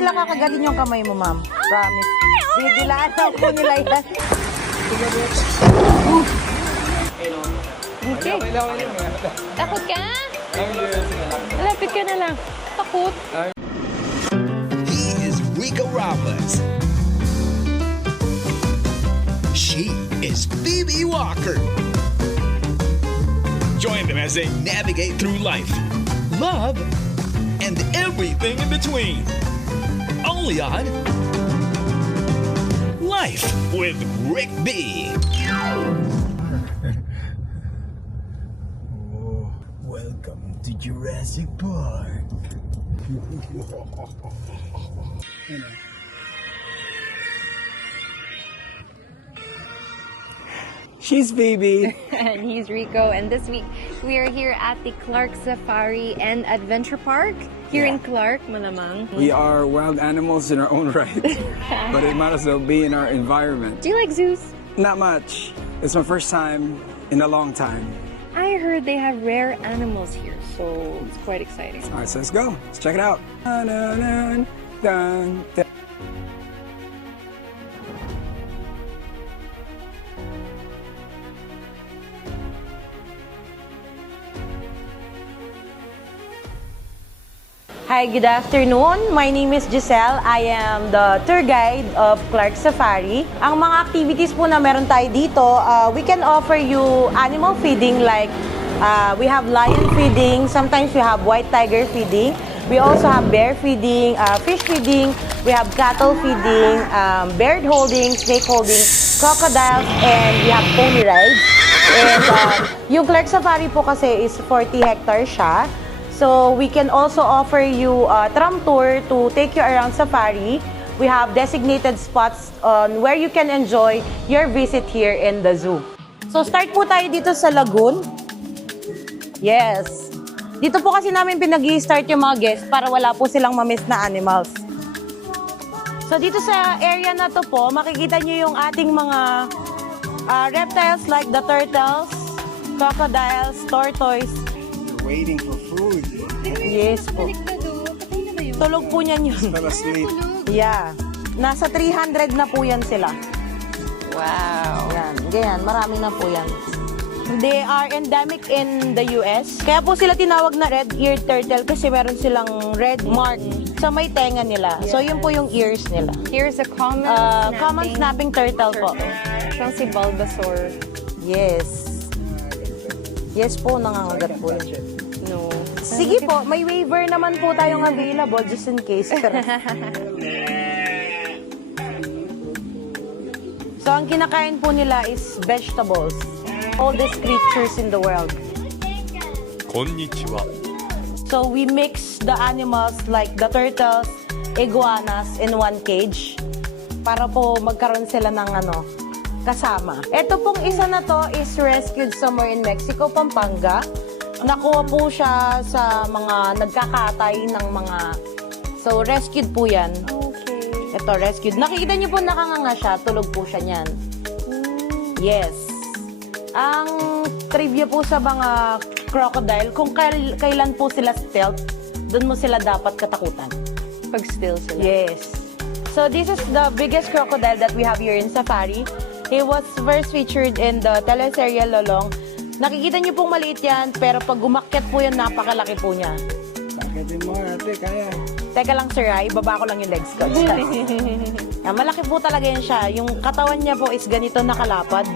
nila kakagalin yung kamay mo, ma'am. Promise. Didilaan po nila yan. Okay. Takot ka? Malapit ka na lang. Takot. He is Rico Roberts. She is Phoebe Walker. Join them as they navigate through life, love, and everything in between. Only on Life with Rick B. Welcome to Jurassic Park. She's Phoebe. And he's Rico. And this week, we are here at the Clark Safari and Adventure Park here in Clark, malamang. We are wild animals in our own right, but it might as well be in our environment. Do you like zoos? Not much. It's my first time in a long time. I heard they have rare animals here, so it's quite exciting. All right, so let's go. Let's check it out. Dun, dun, dun, dun, dun. Hi, good afternoon. My name is Giselle. I am the tour guide of Clark Safari. Ang mga activities po na meron tayo dito, we can offer you animal feeding like we have lion feeding, sometimes we have white tiger feeding. We also have bear feeding, fish feeding, we have cattle feeding, bird holding, snake holding, crocodiles, and we have pony rides. And yung Clark Safari po kasi is 40 hectares siya. So we can also offer you a tram tour to take you around safari. We have designated spots on where you can enjoy your visit here in the zoo. So start po tayo dito sa lagoon. Yes. Dito po kasi namin pinag-i-start yung mga guests para wala po silang ma-miss na animals. So dito sa area na to po, makikita nyo yung ating mga reptiles like the turtles, crocodiles, tortoise. Waiting for food. Yes po. Tulog po niyan yun. Fell asleep. Yeah. Nasa 300 na po yan sila. Wow. Yan. Ganyan. Marami na po yan. They are endemic in the US. Kaya po sila tinawag na red-eared turtle kasi meron silang red mark sa may tenga nila. So yun po yung ears nila. Here's a Common snapping turtle po. Siyang si Bulbasaur. Yes. Yes po, nangangagat po yun. No. Sige po, may waiver naman po tayong available just in case. So, ang kinakain po nila is vegetables. Oldest creatures in the world. Konnichiwa. So, we mix the animals like the turtles, iguanas in one cage para po magkaroon sila ng kasama. Ito pong isa na to is rescued somewhere in Mexico, Pampanga. Nakuha po siya sa mga nagkakatay ng mga... So, rescued po yan. Okay. Ito, rescued. Nakikita niyo po nakanganga siya. Tulog po siya niyan. Yes. Ang trivia po sa mga crocodile, kung kailan po sila stealth, doon mo sila dapat katakutan. Pag still sila. Yes. So, this is the biggest crocodile that we have here in Safari. He was first featured in the teleserye Lolong. Nakikita niyo pong maliit yan, pero pag umakyat po yan, napakalaki po niya. Akitin mo, ate, kaya. Teka lang sir, ibaba ko lang yung legs ko. Malaki po talaga yan siya. Yung katawan niya po is ganito nakalapad.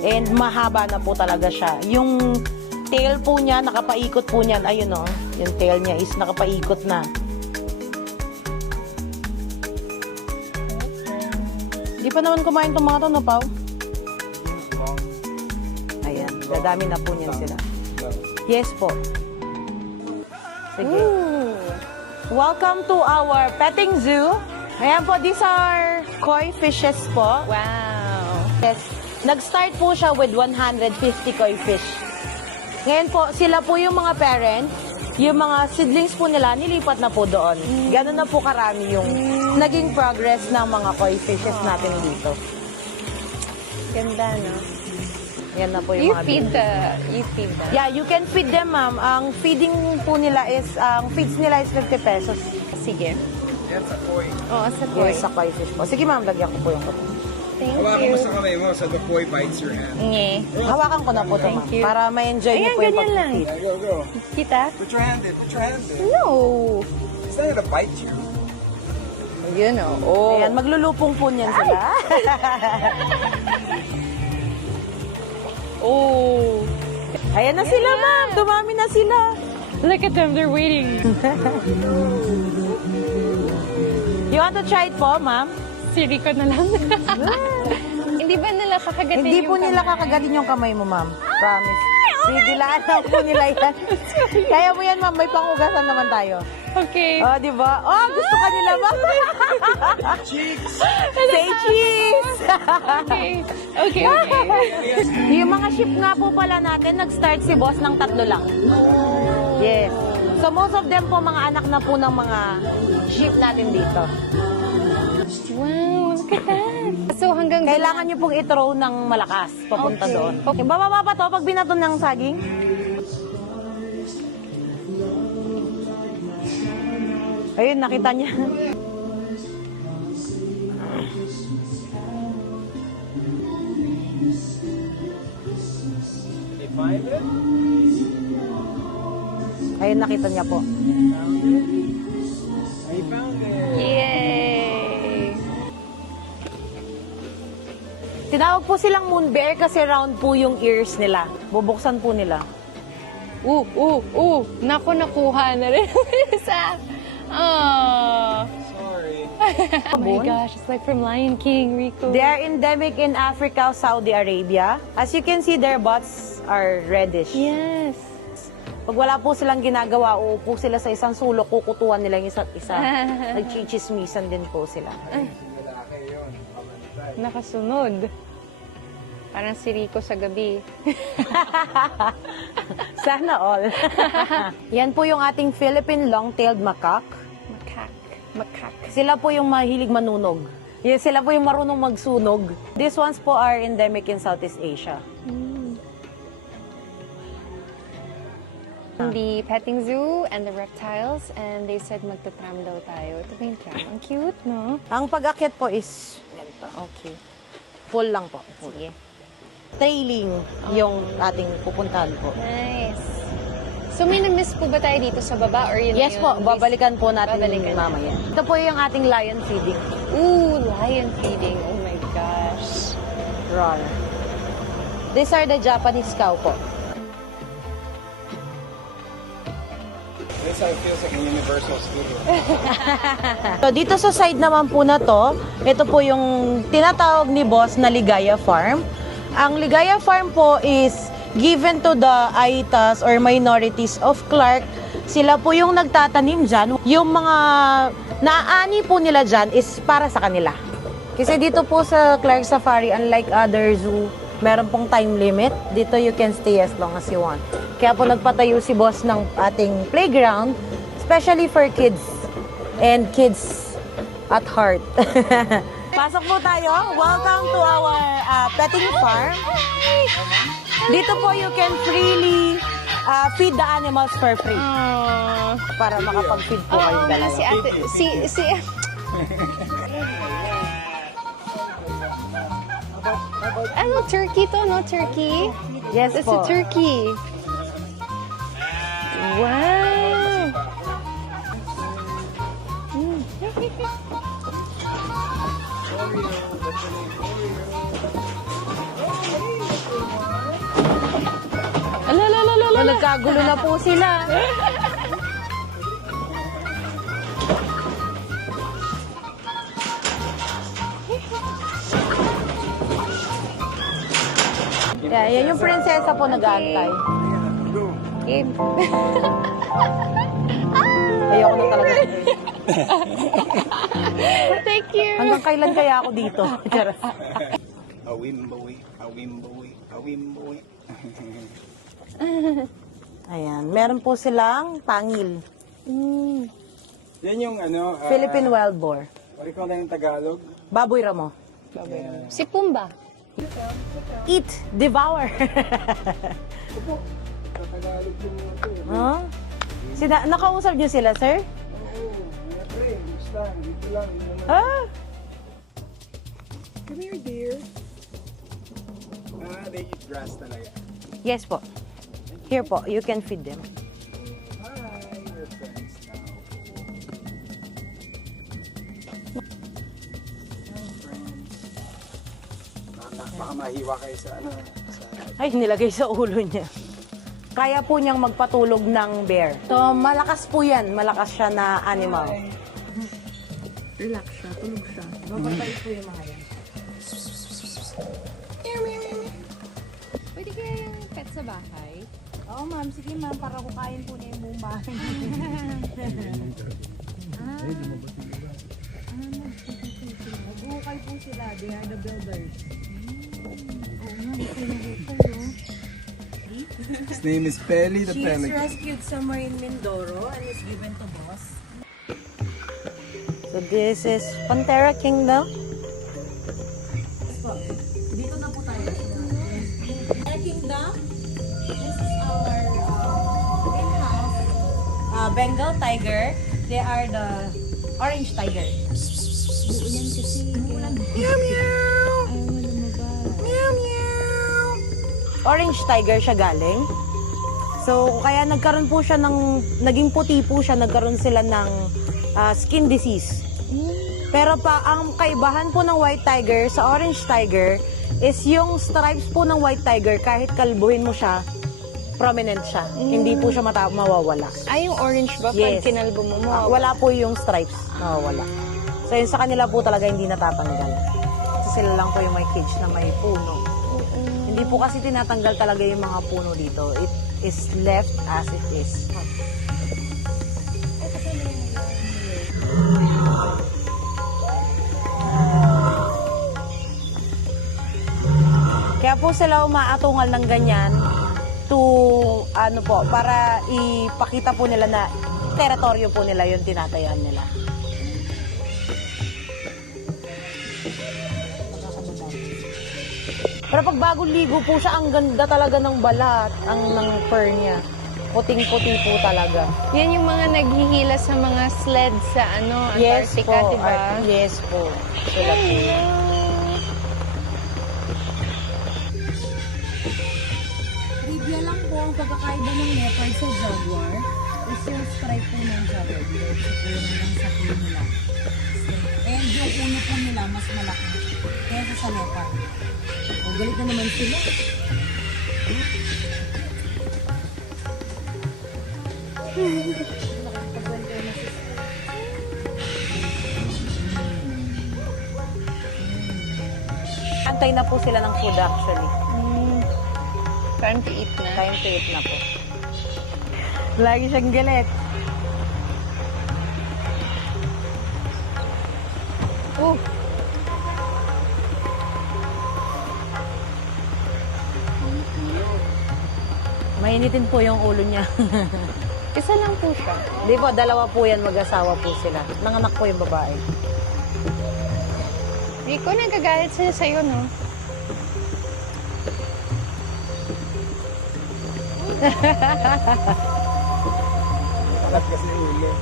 And mahaba na po talaga siya. Yung tail po niya, nakapaikot po niyan. Ayun o, yung tail niya is nakapaikot na. Di pa naman kumain itong mga ito, no, Pao? Ayan, dadami na po niyan sila. Yes po. Sige. Welcome to our petting zoo. Ayan po, these are koi fishes po. Wow. Yes. Nag-start po siya with 150 koi fish. Ngayon po, sila po yung mga parents. Yung mga seedlings po nila, nilipat na po doon. Ganun na po karami yung naging progress ng mga koi fishes natin dito. Ganda, no? Yan na po yung You mga feed babies. you feed them. Yeah, you can feed them, ma'am. Ang feeding po nila is, ang feeds nila is 50 pesos. Sige. Yan, sa koi. Oh, sa koi. Yes, sa koi fish po. Sige ma'am, lagyan ko po yung kuto. Thank Hawakan you. mo sa kamay mo, so the koi bites your hand. Nge. Hawakan ko na po ito ma'am. you. Para ma-enjoy niyo Ayan, po yung ganyan lang. pag-feed. Yeah, go. Kita? Put your hand in, put your hand in. No. It's not gonna bite you. You know. Oh. Ayan, maglulupong po niyan sila. Oh. Ayan na sila ma'am, dumami na sila. Look at them, they're waiting. You want to try it po ma'am? Si Rico na lang. Hindi ba nila kakagatin Hindi yung po nila kamay? kakagatin yung kamay mo ma'am. Promise. Didilaan lang po nila yan. Kaya mo yan ma'am, may pangugasan naman tayo. Okay. Oh, di ba? Oh, gusto ka nila ma'am. Cheeks! Say cheese! Okay. Okay, okay. Yung mga ship nga po pala natin, nag-start si boss ng 3 lang. Yes. So most of them po mga anak na po ng mga ship natin dito. Wow, look at that. So hanggang Kailangan nyo pong i-throw ng malakas papunta Okay. doon. Okay, bababa pa to pag binaton ng saging. Ayun, nakita niya. They find it? Ayun, nakita niya po. I found it. Yay! Tinawag po silang moon bear kasi round po yung ears nila. Bubuksan po nila. Naku, nakuha na rin. Sa... Oh. Sorry. Oh my gosh, it's like from Lion King, Rico. They are endemic in Africa, Saudi Arabia. As you can see, their butts are reddish. Yes. Pag wala po silang ginagawa, uupo sila sa isang sulok, kukutuan nila yung isa't isa. Nagchichismisan din po sila. Lalaki yun. Pamantay. Nakasunod. Parang si Rico sa gabi. Sana all. Yan po yung ating Philippine long-tailed macaque. Makak. Sila po yung mahilig manunog. Yes, sila po yung marunong magsunog. These ones po are endemic in Southeast Asia. The petting zoo and the reptiles, and they said magta-tram daw tayo. Ito ba yung tram? Ang cute, no? Ang pag-akyat po is ganito. Okay. Full lang po. Sige. Trailing yung ating pupuntahan po. Nice. So may na-miss po ba tayo dito sa baba? Or yun Yes na po, yun? babalikan po natin Babalikan. mamaya. Ito po yung ating lion feeding. Ooh, lion feeding. Oh my gosh. Roar. These are the Japanese cow po. This how it feels like a Universal Studio. So dito sa side naman po na to, ito po yung tinatawag ni boss na Ligaya Farm. Ang Ligaya Farm po is given to the Aitas or minorities of Clark. Sila po yung nagtatanim dyan. Yung mga naani po nila dyan is para sa kanila. Kasi dito po sa Clark Safari, unlike other zoo, meron pong time limit. Dito you can stay as long as you want. Kaya po nagpatayo si boss ng ating playground, especially for kids and kids at heart. Pasok po tayo. Welcome to our petting farm. Dito po you can freely feed the animals for free. Aww. Para makapag-feed po kayo Oo, dalawa. si ate, si, ano, turkey to, no? Turkey? Yes It's po. a turkey. Wow! Nagkagulo na po sila. Yeah, yan yung prinsesa po nag-aantay. Go. Gabe. Ayoko na talaga. Thank you. Hanggang kailan kaya ako dito? Charot. Awimboy, awimboy, awimboy. Ayan, meron po silang pangil. Yan yung ano, Philippine wild boar. what do you call that in Tagalog? Baboy ramo. Si Pumba. Eat, devour. Sa Tagalog yung ito. Huh? Nakausap niyo sila, sir? Oo, mga friends. lang. Dito lang. Ah! Come here, dear. They eat grass talaga. Yes po. Here po, you can feed them. Hi, we're friends now. Hi, friends. Baka mahiwa kayo sa ano. Ay, nilagay sa ulo niya. Kaya po niyang magpatulog ng bear. So, malakas po yan. Malakas siya na animal. Relax siya, tulog siya. Mababait po yung mga yan. Pwede kaya yung pet sa bahay? Oo, ma'am. Sige, ma'am. Para kukain po niya yung buong bahay. Nag-uukay po sila. They are the builders. His name is Peli the She is Pelican. rescued somewhere in Mindoro and is given to Boss. So this is Pantera Kingdom. Dito na po tayo. Pantera Kingdom. This is our in-house Bengal tiger. They are the orange tiger. Meow meow. Meow meow. Orange tiger siya galing. So, kaya nagkaroon po siya ng, naging puti po siya, nagkaroon sila ng skin disease. Pero pa, ang kaibahan po ng white tiger sa orange tiger is yung stripes po ng white tiger, kahit kalbuhin mo siya, prominent siya. Hindi po siya mawawala. Ay, yung orange ba? Yes. Pag kinalbo mo, Wala po yung stripes, mawawala. So, yun sa kanila po talaga hindi natatanggal. Kasi sila lang po yung may cage na may puno. Hindi po kasi tinatanggal talaga yung mga puno dito. It is left as it is. Kaya po sila umaatungal ng ganyan to, ano po, para ipakita po nila na teritoryo po nila yung tinatayan nila. Pero pag bagong ligo po siya, ang ganda talaga ng balat, ng fur niya. Puting-puti po talaga. yan yung mga naghihila sa mga sled sa Antarctica, diba? Yes po. Sila po. Trivia lang po, ang pagkakaiba ng leopard sa jaguar is yung stripe po ng jaguar. Dito lang sa puno nila. And yung ulo po nila mas malaki kaysa sa leopard. O, galit na naman sila. Antay na po sila ng food actually. Time to eat na. Time to eat na po. Lagi siyang galit. Oh, Mainitin po yung ulo niya. isa lang po siya. Di po, dalawa po yan, mag-asawa po sila. Nanganak po yung babae. Rico, nagagalit sila sa'yo, no? Alat kasi ulo.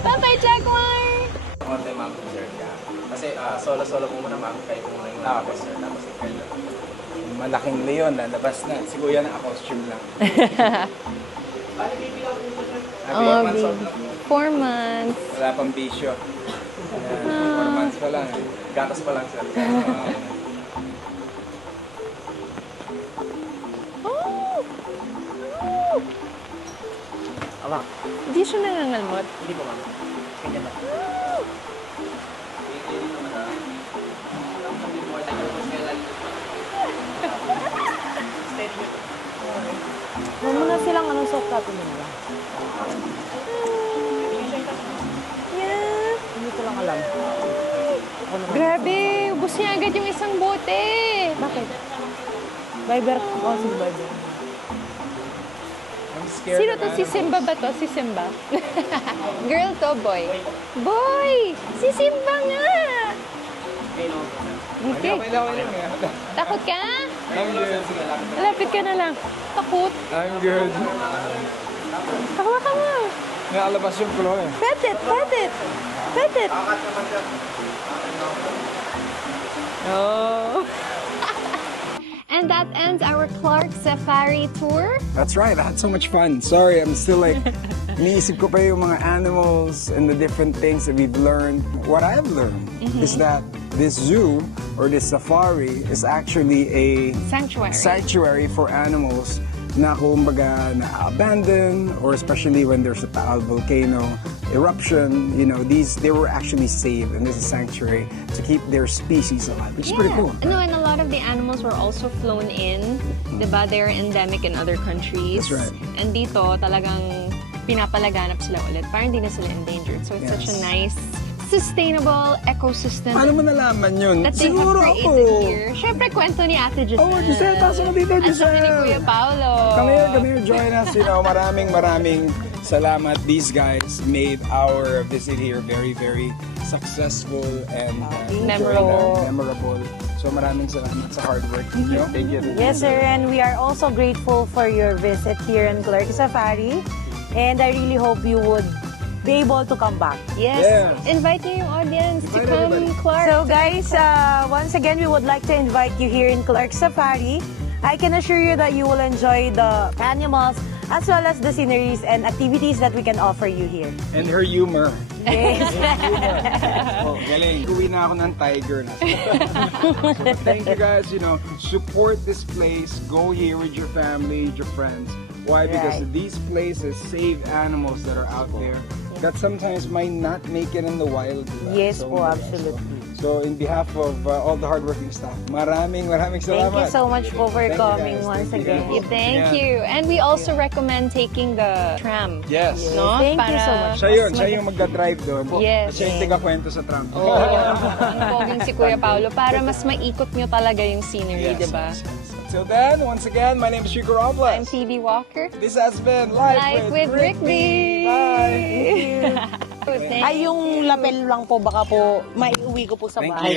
Bye-bye, Jaguar! Konti ma'am, sir ka. Kasi solo-solo po muna ma'am, kayo po muna yung mga sir, tapos ikaw. Malaking leon, lalabas na. Si Kuya na costume lang. Oh, months old baby. lang. 4 months. Wala pang bisyo. Ayan, 4 months pa lang. Gatas pa lang sir. Hindi siya nangangalmot. Hindi po ma'am. Kanya ba? Huwag mo na silang anong soft copy nila. Yeah. Hindi ko lang alam. Ako naman. Grabe, ubos niya agad yung isang bote. Bakit? Viber. Oh, si Viber. I'm scared. Sino to? Si Simba ba to? Si Simba? Girl to, boy? Boy! Si Simba nga! Okay. Okay lang. Takot ka? I'm good. Lapit ka na lang. Takot? I'm good. Tawa ka mo. Nakalabas yung Chloe. Pet it, pet it, pet it. Oh. And that ends our Clark Safari tour. That's right. I had so much fun. Sorry, I'm still like, iniisip ko pa yung mga animals and the different things that we've learned. What I've learned is that this zoo or this safari is actually a sanctuary for animals na kumbaga na-abandon, or especially when there's a Taal volcano eruption, you know, they were actually saved, and this is a sanctuary to keep their species alive, which is pretty cool. No, and a lot of the animals were also flown in. Diba? They're endemic in other countries. That's right. And dito, talagang pinapalaganap sila ulit. Parang hindi na sila endangered. So it's such a nice, sustainable ecosystem Paano mo nalaman yun? that they have Siguro created ako. here. Siyempre, kwento ni Ate Giselle. Oh, Giselle, pasok ka dito, At saka ni Giselle. Kuya Paolo. Come here, join us. You know, maraming salamat. These guys made our visit here very, very successful and memorable. So maraming salamat sa hard work. You know? Thank you. Yes, sir, and we are also grateful for your visit here in Clark Safari. And I really hope you would be able to come back. Yes. Yes. Invite niyo yung audience to Invite come, everybody. Clark. So guys, once again, we would like to invite you here in Clark Safari. I can assure you that you will enjoy the animals as well as the sceneries and activities that we can offer you here. And her humor. Yes. Oh, galing. Uwi na ako ng tiger na. Thank you guys, you know, support this place. Go here with your family, your friends. Why? Because Right. these places save animals that are out there that sometimes might not make it in the wild. Diba? Yes So, po, absolutely. So, in behalf of all the hardworking staff, maraming Thank salamat. you so much po for Thank you, coming guys. once Thank you. again. Thank you. And we also recommend taking the tram. Yes. No? Thank you so Para- much. Siya yung magdadrive doon. Yes. Siya yung tiga-kwento sa tram. Oo. Ang poging si Kuya Paolo para mas maikot nyo talaga yung scenery, Yes, diba? yes, yes. Until then, once again, my name is Chico I'm Robles. Phoebe Walker. This has been Life With Rick B. Bye. Thank Ay, yung lapel lang po, baka po maiuwi ko po sa Thank bahay.